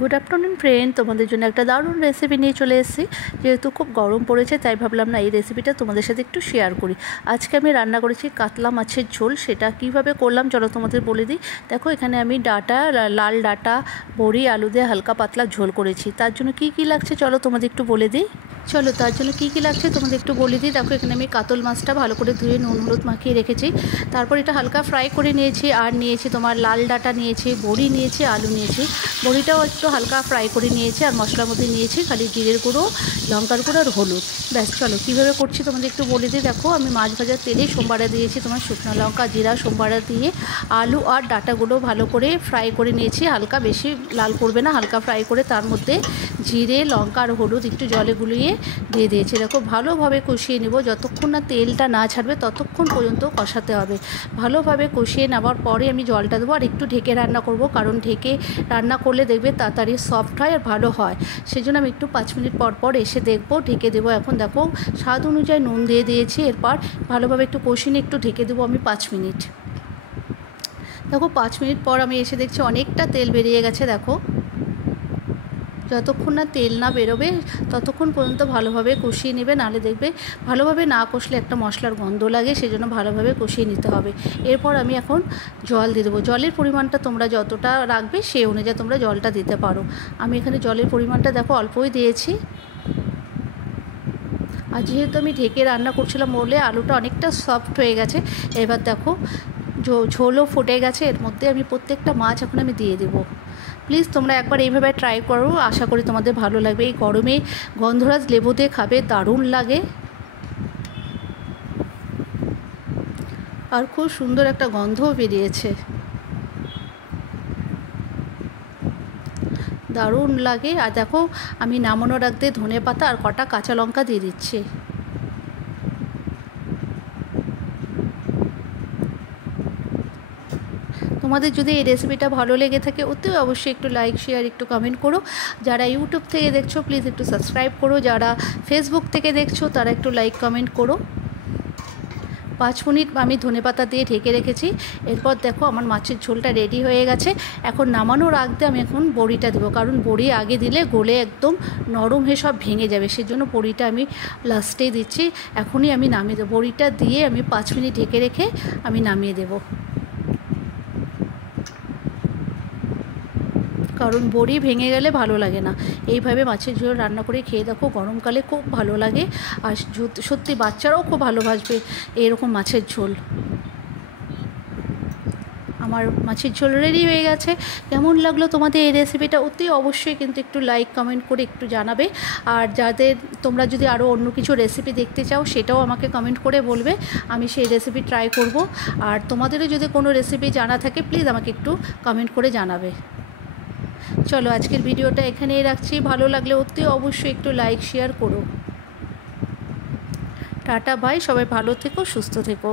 Good afternoon friend, তোমাদের জন্য একটা দারুণ রেসিপি নিয়ে চলে এসেছি। যেহেতু খুব গরম পড়েছে তাই ভাবলাম না এই রেসিপিটা তোমাদের সাথে একটু শেয়ার করি। আজকে আমি রান্না করেছি কাতলা মাছের ঝোল। সেটা কিভাবে করলাম চলো তোমাদের বলে দিই। দেখো এখানে আমি ডাঁটা, লাল ডাঁটা, বড়ি, আলু দিয়ে হালকা পাতলা ঝোল করেছি। তার জন্য কি লাগছে চলো তোমাদের একটু বলে দিই। তার জন্য কি লাগছে তোমাদের একটু বলে দিই। দেখো এখানে আমি কাতল মাছটা ভালো করে ধুয়ে নুন হলুদ মাখিয়ে রেখেছি। তারপর এটা হালকা ফ্রাই করে নিয়েছি। আর নিয়েছি তোমার লাল ডাঁটা নিয়েছি, বড়ি নিয়েছি, আলু নিয়েছি। বড়িটাও একটু হালকা ফ্রাই করে নিয়েছি। আর মশলার মধ্যে নিয়েছি খালি জিরের গুঁড়ো, লঙ্কার গুঁড়ো আর হলুদ। ব্যাস চলো কীভাবে করছি তোমাদের একটু বলে দিই। দেখো আমি মাছ ভাজার তেলেই সোমবারে দিয়েছি তোমার শুকনো লঙ্কা, জিরা, সোমবারে দিয়ে আলু আর ডাঁটাগুলো ভালো করে ফ্রাই করে নিয়েছি। হালকা, বেশি লাল করবে না, হালকা ফ্রাই করে তার মধ্যে জিরে, লঙ্কা আর হলুদ একটু জলে গুলিয়ে দিয়ে দিয়েছি। দেখো ভালোভাবে কষিয়ে নেব, যতক্ষণ না তেলটা না ছাড়বে ততক্ষণ পর্যন্ত কষাতে হবে। ভালোভাবে কষিয়ে নেওয়ার পরে আমি জলটা দেবো। আর একটু ঢেকে রান্না করব, কারণ ঢেকে রান্না করলে দেখবে তাড়াতাড়ি সফট হয় আর ভালো হয়। সেজন্য আমি একটু 5 মিনিট পর পর এসে দেখবো, ঢেকে দেবো। এখন দেখো স্বাদ অনুযায়ী নুন দিয়ে দিয়েছি। এরপর ভালোভাবে একটু কষিয়ে নিয়ে একটু ঢেকে দেবো আমি 5 মিনিট। দেখো 5 মিনিট পর আমি এসে দেখছি অনেকটা তেল বেরিয়ে গেছে। দেখো যতক্ষণ না তেল না বেরোবে ততক্ষণ পর্যন্ত ভালোভাবে কষিয়ে নেবে, নাহলে দেখবে ভালোভাবে না কষলে একটা মশলার গন্ধ লাগে। সেজন্য ভালোভাবে কষিয়ে নিতে হবে। এরপর আমি এখন জল দিয়ে দেবো। জলের পরিমাণটা তোমরা যতটা রাখবে সেই অনুযায়ী তোমরা জলটা দিতে পারো। আমি এখানে জলের পরিমাণটা দেখো অল্পই দিয়েছি। আর যেহেতু আমি ঢেকে রান্না করছিলাম বলে আলুটা অনেকটা সফট হয়ে গেছে। এবার দেখো ঝোলও ফুটে গেছে। এর মধ্যে আমি প্রত্যেকটা মাছ এখন আমি দিয়ে দেবো। প্লিজ তোমরা একবার এইভাবে ট্রাই করো, আশা করি তোমাদের ভালো লাগবে। এই গরমে গন্ধরাজ লেবু দিয়ে খাবে, দারুণ লাগে। আর খুব সুন্দর একটা গন্ধও বেরিয়েছে, দারুণ লাগে। আর দেখো আমি নামানোর আগে ধনেপাতা আর কটা কাঁচা লঙ্কা দিয়ে দিচ্ছি। তোমাদের যদি এই রেসিপিটা ভালো লেগে থাকে অতি অবশ্যই একটু লাইক, শেয়ার, একটু কমেন্ট করো। যারা ইউটিউব থেকে দেখছো প্লিজ একটু সাবস্ক্রাইব করো। যারা ফেসবুক থেকে দেখছো তারা একটু লাইক কমেন্ট করো। 5 মিনিট আমি ধনেপাতা দিয়ে ঢেকে রেখেছি। এরপর দেখো আমার মাছের ঝোলটা রেডি হয়ে গেছে। এখন নামানোর আগে আমি এখন বড়িটা দেবো, কারণ বড়ি আগে দিলে গলে একদম নরম হয়ে সব ভেঙে যাবে। সেজন্য বড়িটা আমি লাস্টেই দিচ্ছি। এখনই আমি নামিয়ে দেবো। বড়িটা দিয়ে আমি 5 মিনিট ঢেকে রেখে আমি নামিয়ে দেবো, কারণ বড়ি ভেঙে গেলে ভালো লাগে না। এইভাবে মাছের ঝোল রান্না করে খেয়ে দেখো, গরমকালে খুব ভালো লাগে। আর সত্যি বাচ্চারাও খুব ভালোবাসবে এরকম মাছের ঝোল। আমার মাছের ঝোল রেডি হয়ে গেছে। কেমন লাগলো তোমাদের এই রেসিপিটা অতি অবশ্যই কিন্তু একটু লাইক কমেন্ট করে একটু জানাবে। আর যাদের তোমরা যদি আরও অন্য কিছু রেসিপি দেখতে চাও সেটাও আমাকে কমেন্ট করে বলবে, আমি সেই রেসিপি ট্রাই করব। আর তোমাদেরও যদি কোনো রেসিপি জানা থাকে প্লিজ আমাকে একটু কমেন্ট করে জানাবে। চলো আজকের ভিডিওটা এখানেই রাখছি। ভালো লাগলে অতি অবশ্যই একটু লাইক শেয়ার করো। টাটা বাই, সবাই ভালো থেকো, সুস্থ থেকো।